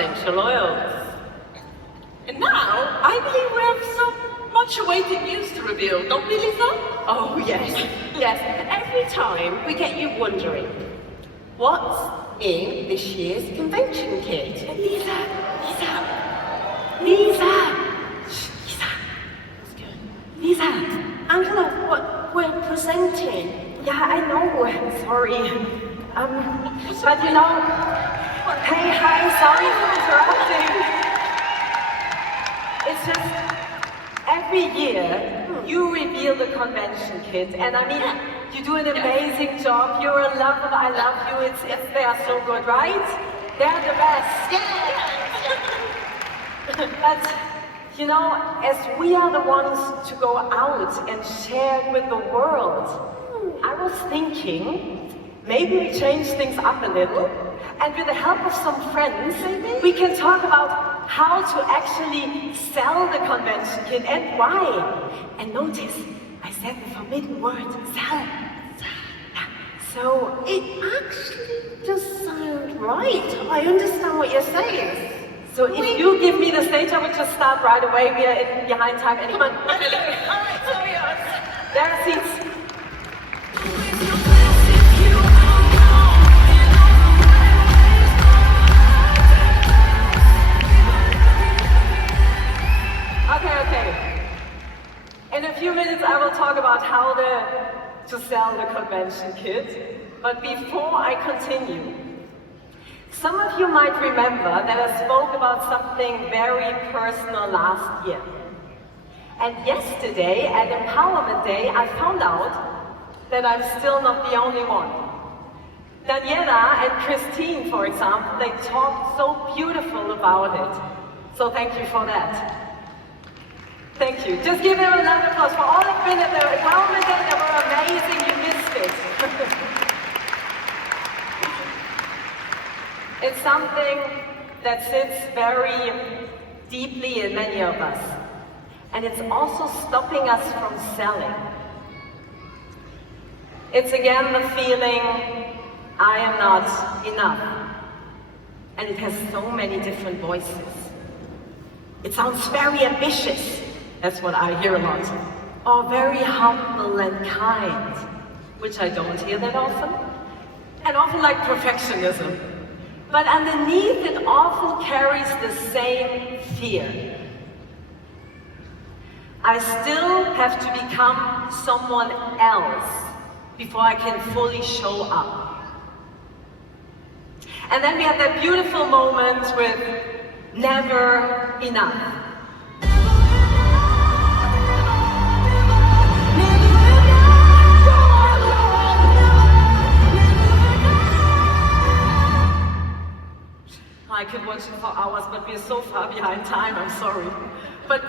essential oils. And now, I believe we have some much awaited news to reveal, don't we, Lisa? Oh, yes, yes. Every time we get you wondering, what's in this year's convention kit? Lisa! Shh, Lisa, Angela, what we're presenting. Yeah, I know. Sorry. But you know, hey, hi, sorry for interrupting. It's just every year you reveal the convention kit, and I mean, you do an amazing job. You're a lover. I love you. They are so good, right? They're the best. But you know, as we are the ones to go out and share with the world, I was thinking maybe we change things up a little, and with the help of some friends, we can talk about how to actually sell the convention kit and why. And notice, I said the forbidden word, sell. So It actually does sound right. I understand what you're saying. So if you give me the stage, I would just start right away. We are in behind time. Anyone? All right, so yours. There are seats. Okay. In a few minutes, I will talk about how to sell the convention kit. But before I continue, some of you might remember that I spoke about something very personal last year. And yesterday, at Empowerment Day, I found out that I'm still not the only one. Daniela and Christine, for example, they talked so beautiful about it. So thank you for that. Thank you. Just give them a round of applause for all of you at the Empowerment Day. They were amazing. You missed it. It's something that sits very deeply in many of us. And it's also stopping us from selling. It's again the feeling, I am not enough. And it has so many different voices. It sounds very ambitious. That's what I hear a lot. Or very humble and kind, which I don't hear that often. And often like perfectionism. But underneath it often carries the same fear. I still have to become someone else before I can fully show up. And then we have that beautiful moment with never enough. I could watch it for hours, but we're so far behind time, I'm sorry. But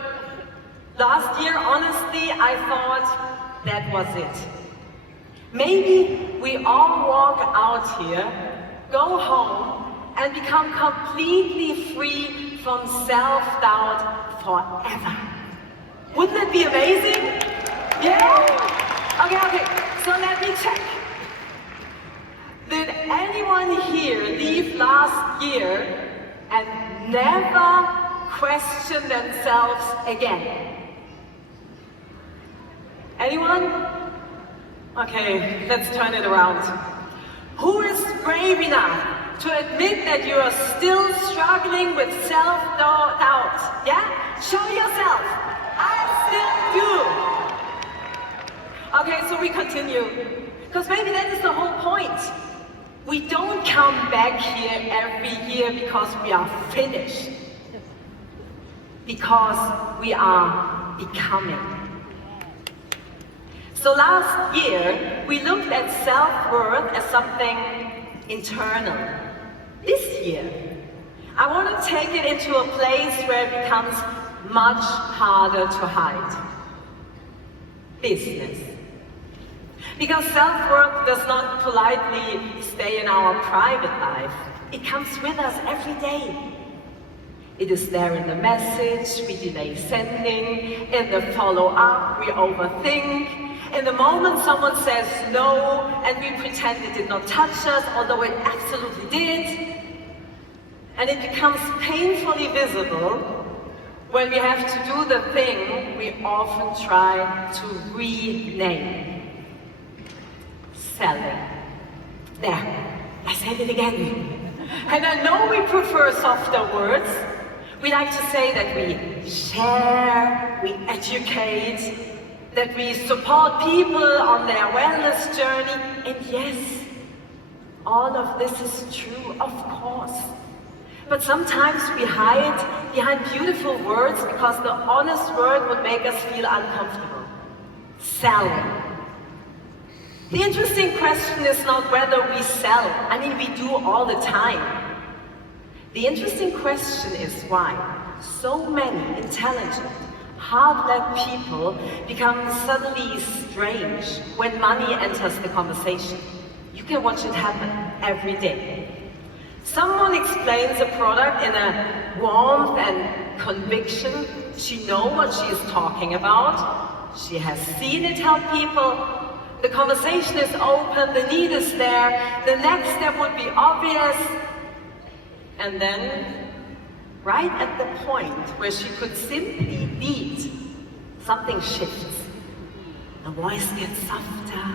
last year, honestly, I thought that was it. Maybe we all walk out here, go home, and become completely free from self-doubt forever. Wouldn't that be amazing? Yeah? Okay, so let me check. Did anyone here leave last year and never question themselves again? Anyone? Okay, let's turn it around. Who is brave enough to admit that you are still struggling with self-doubt? Yeah? Show yourself. I still do. Okay, so we continue. Because maybe that is the whole point. We don't come back here every year because we are finished. Because we are becoming. So last year, we looked at self-worth as something internal. This year, I want to take it into a place where it becomes much harder to hide. Business. Because self-worth does not politely stay in our private life. It comes with us every day. It is there in the message, we delay sending, in the follow-up, we overthink. In the moment someone says no, and we pretend it did not touch us, although it absolutely did. And it becomes painfully visible when we have to do the thing we often try to rename. Selling. There, I said it again. And I know we prefer softer words. We like to say that we share, we educate, that we support people on their wellness journey. And yes, all of this is true, of course. But sometimes we hide behind beautiful words because the honest word would make us feel uncomfortable. Selling. The interesting question is not whether we sell. I mean, we do all the time. The interesting question is why so many intelligent, hard-led people become suddenly strange when money enters the conversation. You can watch it happen every day. Someone explains a product in a warmth and conviction. She knows what she is talking about. She has seen it help people. The conversation is open, the need is there. The next step would be obvious. And then, right at the point where she could simply lead, something shifts. The voice gets softer,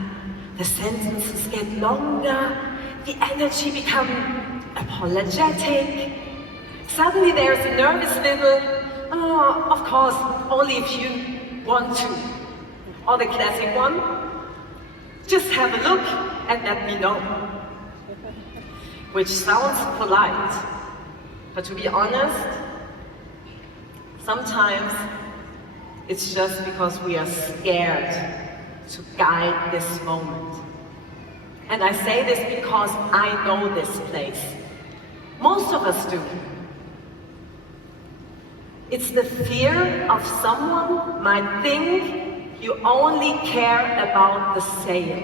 the sentences get longer, the energy becomes apologetic. Suddenly there's a nervous little, oh, of course, only if you want to. Or the classic one, just have a look and let me know. Which sounds polite, but to be honest, sometimes it's just because we are scared to guide this moment. And I say this because I know this place. Most of us do. It's the fear of someone might think you only care about the sale.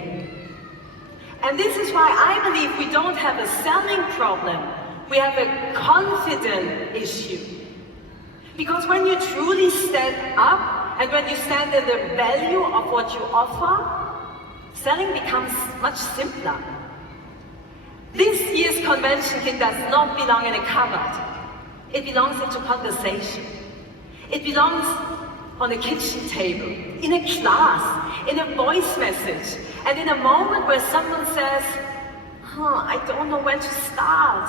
And this is why I believe we don't have a selling problem. We have a confidence issue. Because when you truly stand up and when you stand in the value of what you offer, selling becomes much simpler. This year's convention kit does not belong in a cupboard. It belongs into conversation. It belongs on a kitchen table, in a class, in a voice message, and in a moment where someone says, I don't know where to start.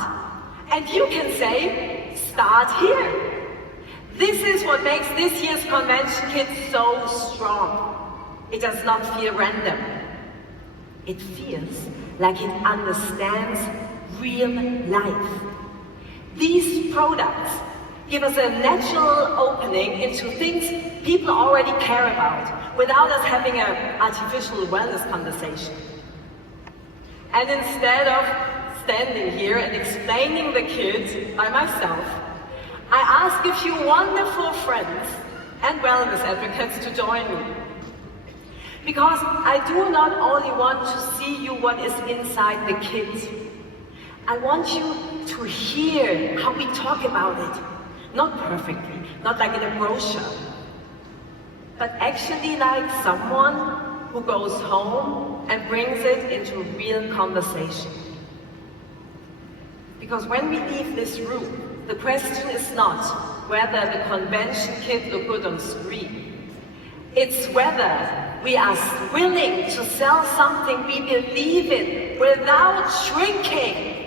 And you can say, start here. This is what makes this year's convention kit so strong. It does not feel random. It feels like it understands real life. These products give us a natural opening into things people already care about without us having an artificial wellness conversation. And instead of standing here and explaining the kit by myself, I ask a few wonderful friends and wellness advocates to join me. Because I do not only want to see you what is inside the kit, I want you to hear how we talk about it. Not perfectly, not like in a brochure, but actually like someone who goes home and brings it into real conversation. Because when we leave this room, the question is not whether the convention kit look good on screen. It's whether we are willing to sell something we believe in without shrinking.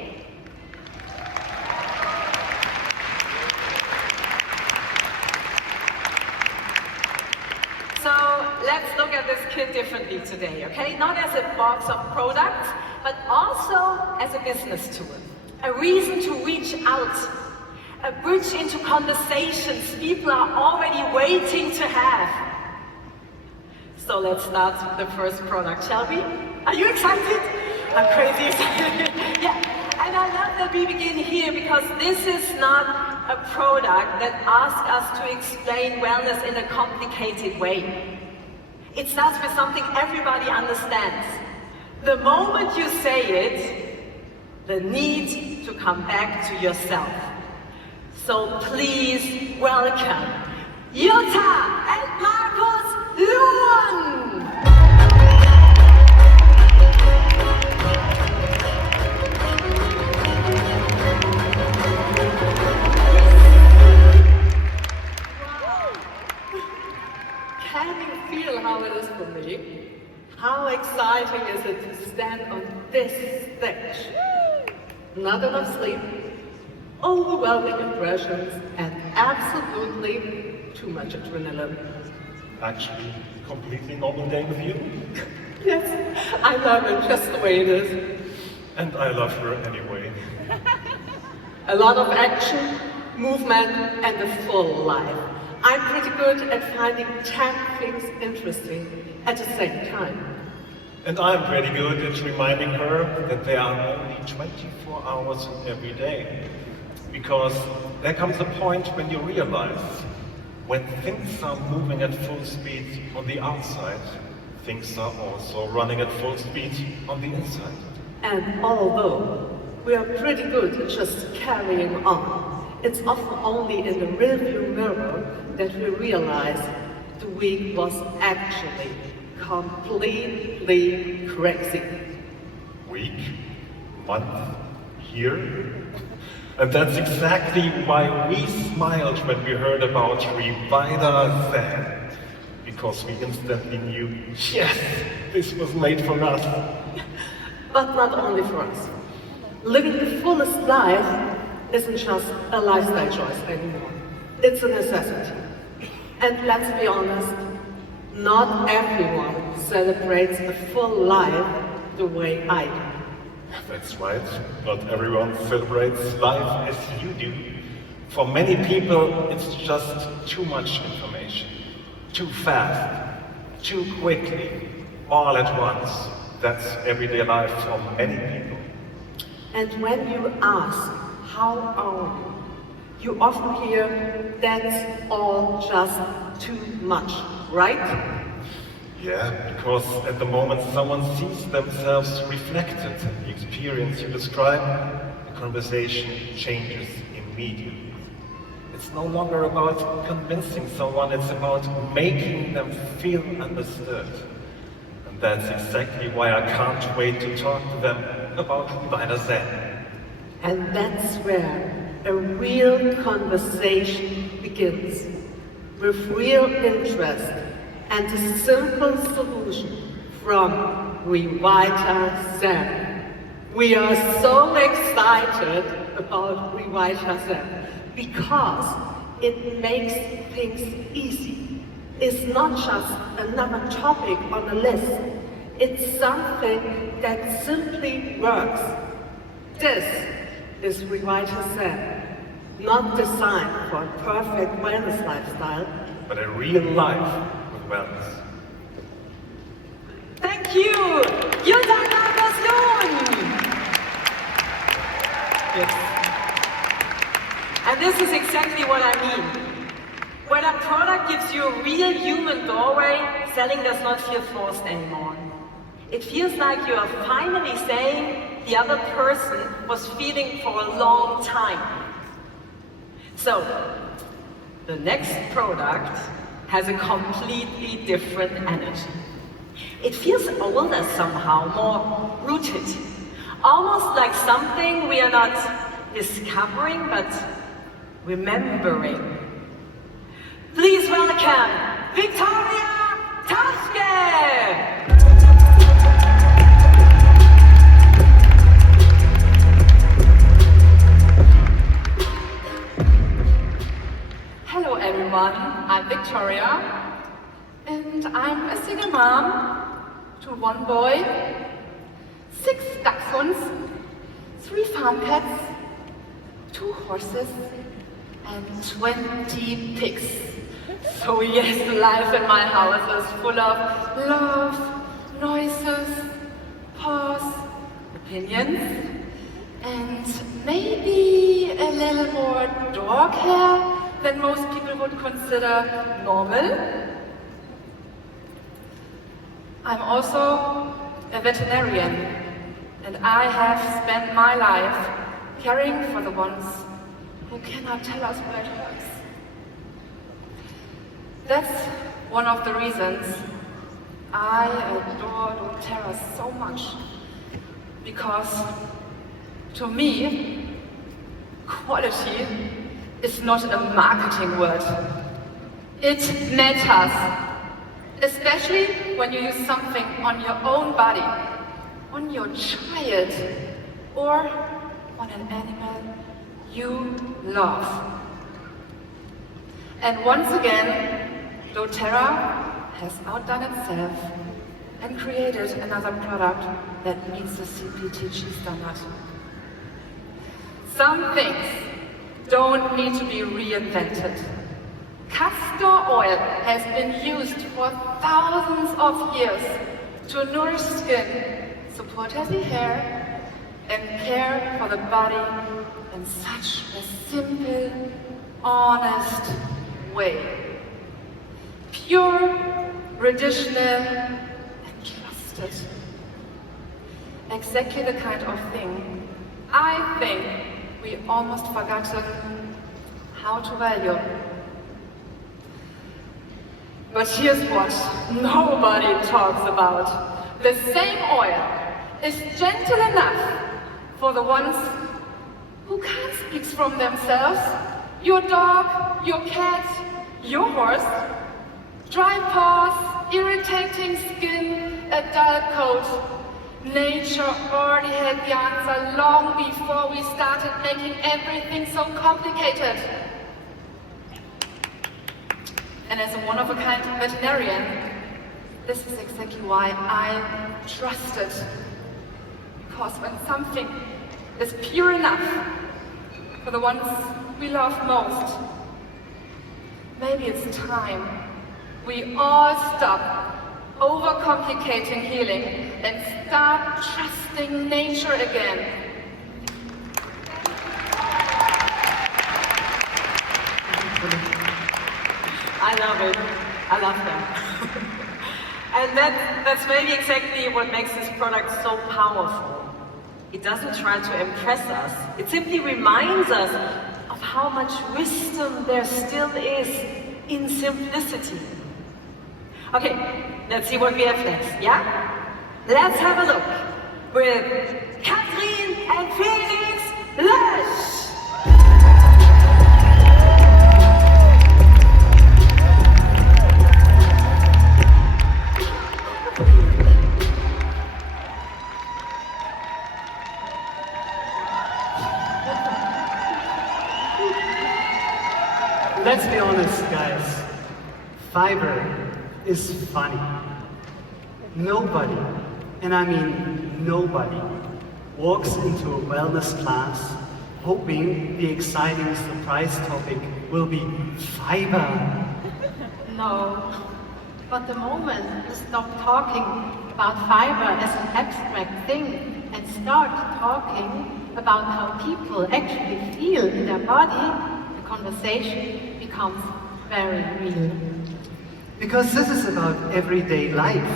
So let's look at this kit differently today, okay? Not as a box of products, but also as a business tool. A reason to reach out. A bridge into conversations people are already waiting to have. So let's start with the first product, shall we? Are you excited? I'm crazy excited. Yeah, and I love that we begin here because this is not a product that asks us to explain wellness in a complicated way. It starts with something everybody understands. The moment you say it, the need to come back to yourself. So please welcome Jutta and Markus Luhn! stand on this stage. Not enough sleep, overwhelming impressions, and absolutely too much adrenaline. Actually, completely normal day with you. Yes, I love it just the way it is. And I love her anyway. A lot of action, movement, and a full life. I'm pretty good at finding 10 things interesting at the same time. And I'm pretty good at reminding her that there are only 24 hours in every day. Because there comes a point when you realize, when things are moving at full speed on the outside, things are also running at full speed on the inside. And although we are pretty good at just carrying on, it's often only in the rearview mirror that we realize the week was actually completely crazy. Week, month, year. And that's exactly why we smiled when we heard about Revida then. Because we instantly knew, yes, this was made for us. But not only for us. Living the fullest life isn't just a lifestyle choice anymore. It's a necessity. And let's be honest, not everyone celebrates a full life the way I do. That's right. Not everyone celebrates life as you do. For many people, it's just too much information. Too fast, too quickly, all at once. That's everyday life for many people. And when you ask, how are you? You often hear, that's all just too much, right? Yeah, because at the moment someone sees themselves reflected in the experience you describe, the conversation changes immediately. It's no longer about convincing someone, it's about making them feel understood. And that's exactly why I can't wait to talk to them about Revida Zen. And that's where a real conversation begins, with real interest and a simple solution from Revida Zen. We are so excited about Revida Zen because it makes things easy. It's not just another topic on the list. It's something that simply works. This is Revida Zen, not designed for a perfect wellness lifestyle, but a real life with wellness. Thank you! Jutta Gabers-Lohn! Yes. And this is exactly what I mean. When a product gives you a real human doorway, selling does not feel forced anymore. It feels like you are finally saying the other person was feeling for a long time. So, the next product has a completely different energy. It feels older somehow, more rooted. Almost like something we are not discovering, but remembering. Please welcome Victoria Taske! Hello everyone, I'm Victoria and I'm a single mom to one boy, 6 dachshunds, 3 farm cats, 2 horses and 20 pigs. So yes, life in my house is full of love, noises, paws, opinions, and maybe a little more dog hair than most people would consider normal. I'm also a veterinarian, and I have spent my life caring for the ones who cannot tell us where it hurts. That's one of the reasons I adore doTERRA so much, because to me, quality is not a marketing word. It matters, especially when you use something on your own body. on your child or on an animal you love. And once again, doTERRA has outdone itself and created another product that meets the CPTG standard. Some things don't need to be reinvented. Castor oil has been used for thousands of years to nourish skin, support healthy hair, and care for the body in such a simple, honest way. Pure, traditional, and trusted. Exactly the kind of thing I think we almost forgotten how to value. But here's what nobody talks about. The same oil is gentle enough for the ones who can't speak from themselves. Your dog, your cat, your horse. Dry paws, irritating skin, a dull coat. Nature already had the answer long before we started making everything so complicated. And as a one-of-a-kind veterinarian, this is exactly why I trust it. Because when something is pure enough for the ones we love most, maybe it's time we all stop overcomplicating healing and start trusting nature again. I love it. I love them. And that's maybe exactly what makes this product so powerful. It doesn't try to impress us. It simply reminds us of how much wisdom there still is in simplicity. Okay, let's see what we have next, yeah? Let's have a look with Katrin and Felix Lösch. Let's be honest, guys. Fiber is funny. Nobody, and I mean nobody, walks into a wellness class hoping the exciting surprise topic will be fiber. No. But the moment you stop talking about fiber as an abstract thing and start talking about how people actually feel in their body, the conversation becomes very real. Because this is about everyday life.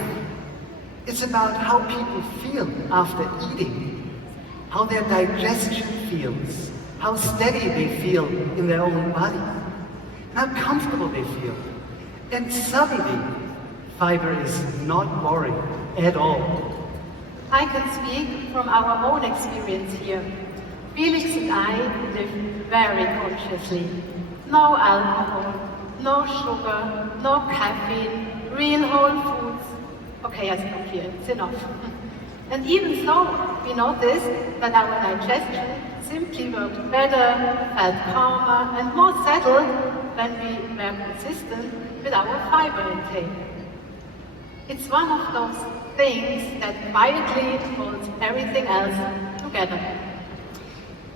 It's about how people feel after eating, how their digestion feels, how steady they feel in their own body, how comfortable they feel. And suddenly, fiber is not boring at all. I can speak from our own experience here. Felix and I live very consciously. No alcohol, no sugar, no caffeine, real whole foods. Okay, I stop here, it's enough. And even so, we noticed that our digestion simply worked better, felt calmer and more settled when we were consistent with our fiber intake. It's one of those things that quietly holds everything else together.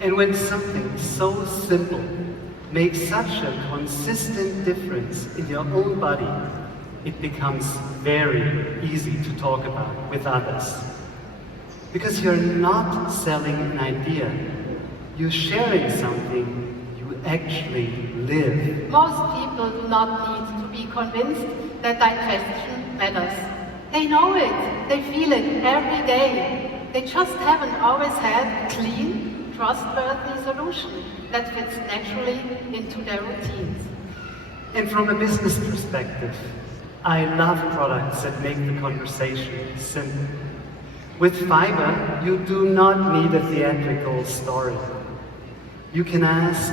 And when something so simple makes such a consistent difference in your own body, it becomes very easy to talk about with others. Because you're not selling an idea, you're sharing something you actually live. Most people do not need to be convinced that digestion matters. They know it, they feel it every day. They just haven't always had a clean, trustworthy solution that fits naturally into their routines. And from a business perspective, I love products that make the conversation simple. With fiber, you do not need a theatrical story. You can ask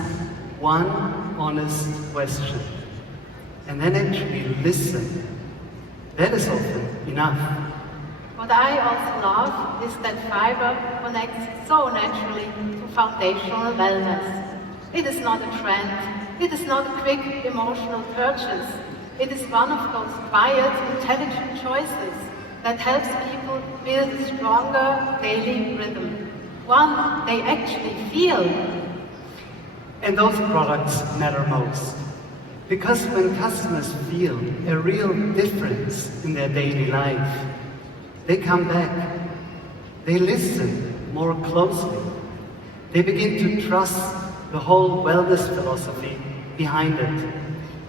one honest question and then actually listen. That is often enough. What I also love is that fiber connects so naturally to foundational wellness. It is not a trend, it is not a quick emotional purchase. It is one of those quiet, intelligent choices that helps people build a stronger daily rhythm, one they actually feel. And those products matter most. Because when customers feel a real difference in their daily life, they come back, they listen more closely, they begin to trust the whole wellness philosophy behind it.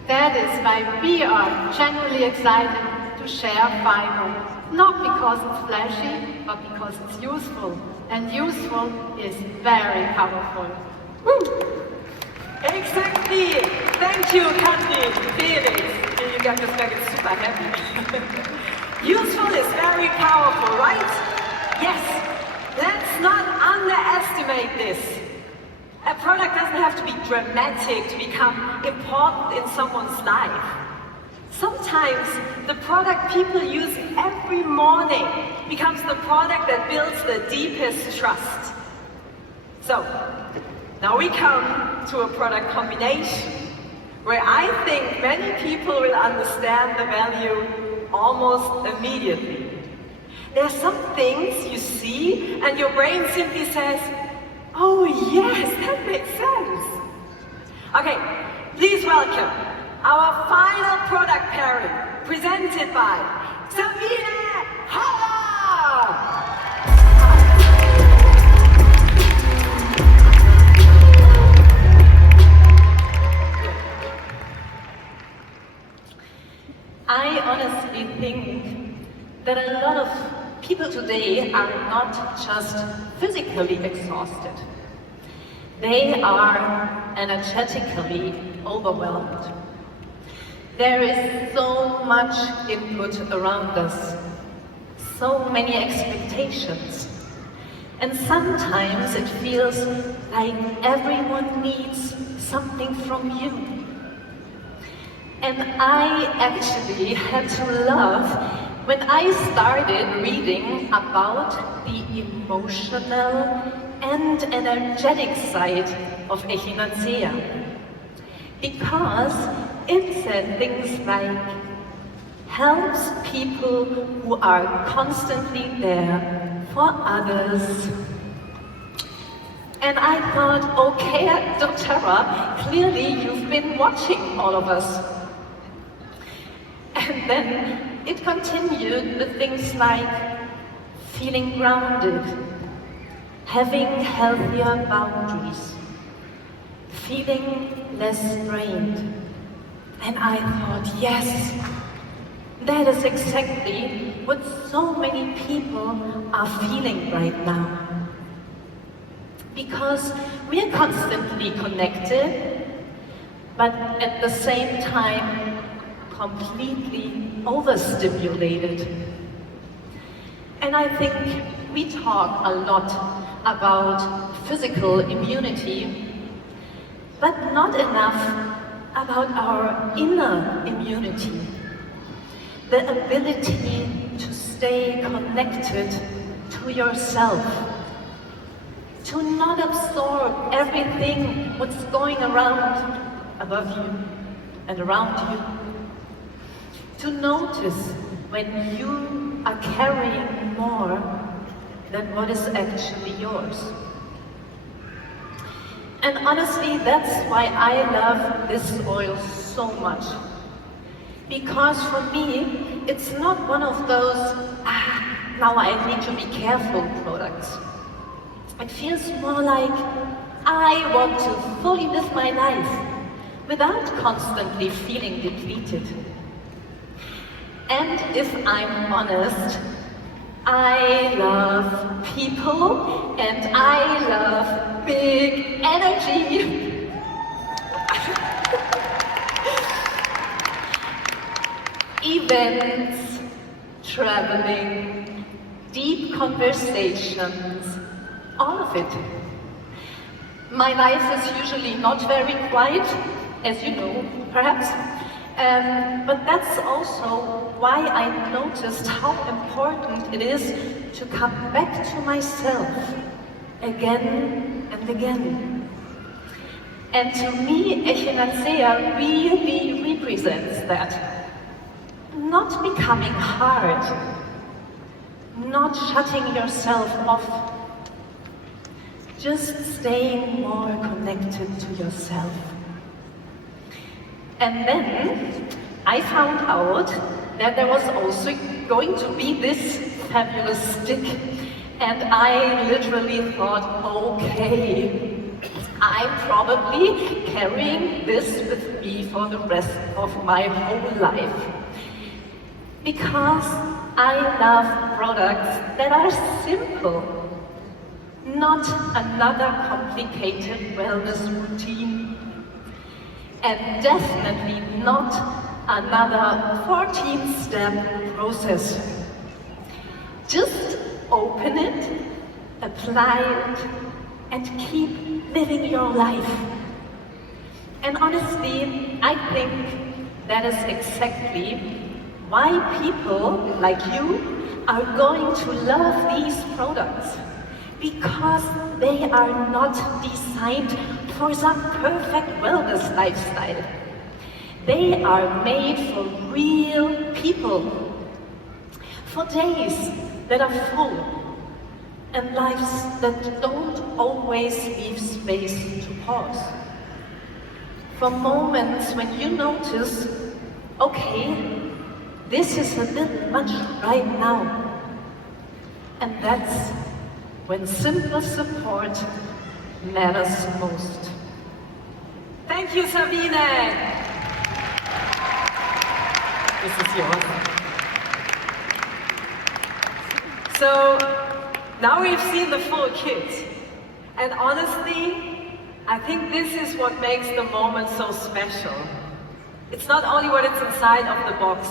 That is why we are genuinely excited to share fiber. Not because it's flashy, but because it's useful. And useful is very powerful. Woo! Exactly! Thank you, Kathy, Felix. You got this back, it's super happy. Useful is very powerful, right? Yes! Let's not underestimate this. A product doesn't have to be dramatic to become important in someone's life. Sometimes the product people use every morning becomes the product that builds the deepest trust. So, now we come to a product combination where I think many people will understand the value almost immediately. There are some things you see and your brain simply says, oh yes, that makes sense. Okay, please welcome our final product pairing, presented by Sabine Haller! I honestly think that a lot of people today are not just physically exhausted. They are energetically overwhelmed. There is so much input around us, so many expectations. And sometimes it feels like everyone needs something from you. And I actually had to laugh when I started reading about the emotional and energetic side of Echinacea. Because it said things like, helps people who are constantly there for others. And I thought, okay, doTERRA, clearly you've been watching all of us. And then it continued with things like feeling grounded, having healthier boundaries, feeling less strained. And I thought, yes, that is exactly what so many people are feeling right now. Because we are constantly connected, but at the same time, completely overstimulated. And I think we talk a lot about physical immunity, but not enough about our inner immunity. The ability to stay connected to yourself, to not absorb everything what's going around above you and around you. To notice when you are carrying more than what is actually yours. And honestly, that's why I love this oil so much. Because for me, it's not one of those, now I need to be careful products. It feels more like I want to fully live my life without constantly feeling depleted. And if I'm honest, I love people and I love big energy. Events, traveling, deep conversations, all of it. My life is usually not very quiet, as you know, perhaps. But that's also why I noticed how important it is to come back to myself again and again. And to me, Echinacea really represents that. Not becoming hard, not shutting yourself off, just staying more connected to yourself. And then I found out that there was also going to be this fabulous stick. And I literally thought, okay, I'm probably carrying this with me for the rest of my whole life. Because I love products that are simple. Not another complicated wellness routine. And definitely not another 14-step process. Just open it, apply it, and keep living your life. And honestly, I think that is exactly why people like you are going to love these products. Because they are not designed for some perfect wellness lifestyle. They are made for real people. For days that are full and lives that don't always leave space to pause. For moments when you notice, okay, this is a bit much right now. And that's when simple support matters most. Thank you, Sabine. This is yours. So, now we've seen the full kit. And honestly, I think this is what makes the moment so special. It's not only what is inside of the box.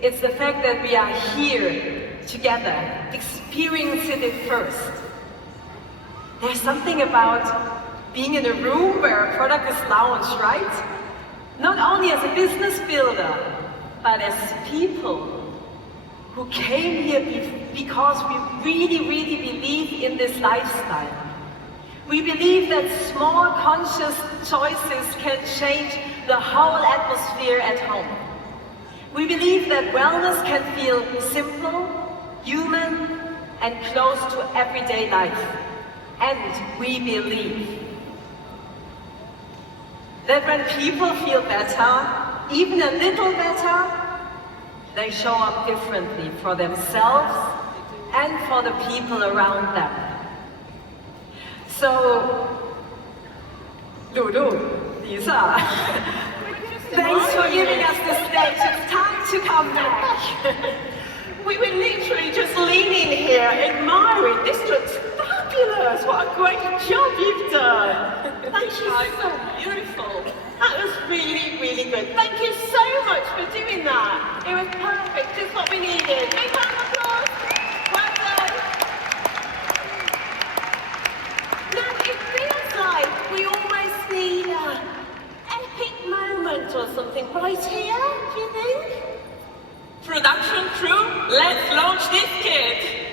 It's the fact that we are here together, experiencing it first. There's something about being in a room where a product is launched, right? Not only as a business builder, but as people who came here because we really believe in this lifestyle. We believe that small conscious choices can change the whole atmosphere at home. We believe that wellness can feel simple, human, and close to everyday life. And we believe that when people feel better, even a little better, they show up differently for themselves and for the people around them. So, Lulu, Lisa, thanks for giving us the stage. It's time to come back. We were literally just leaning here, admiring. This looks fabulous. What a great job you've done. Thank you so beautiful. That was really good. Thank you so much for doing that. It was perfect, just what we needed. Big round of applause. Well done. Now, it feels like we almost need an epic moment or something right here, do you think? Production crew, let's launch this kit!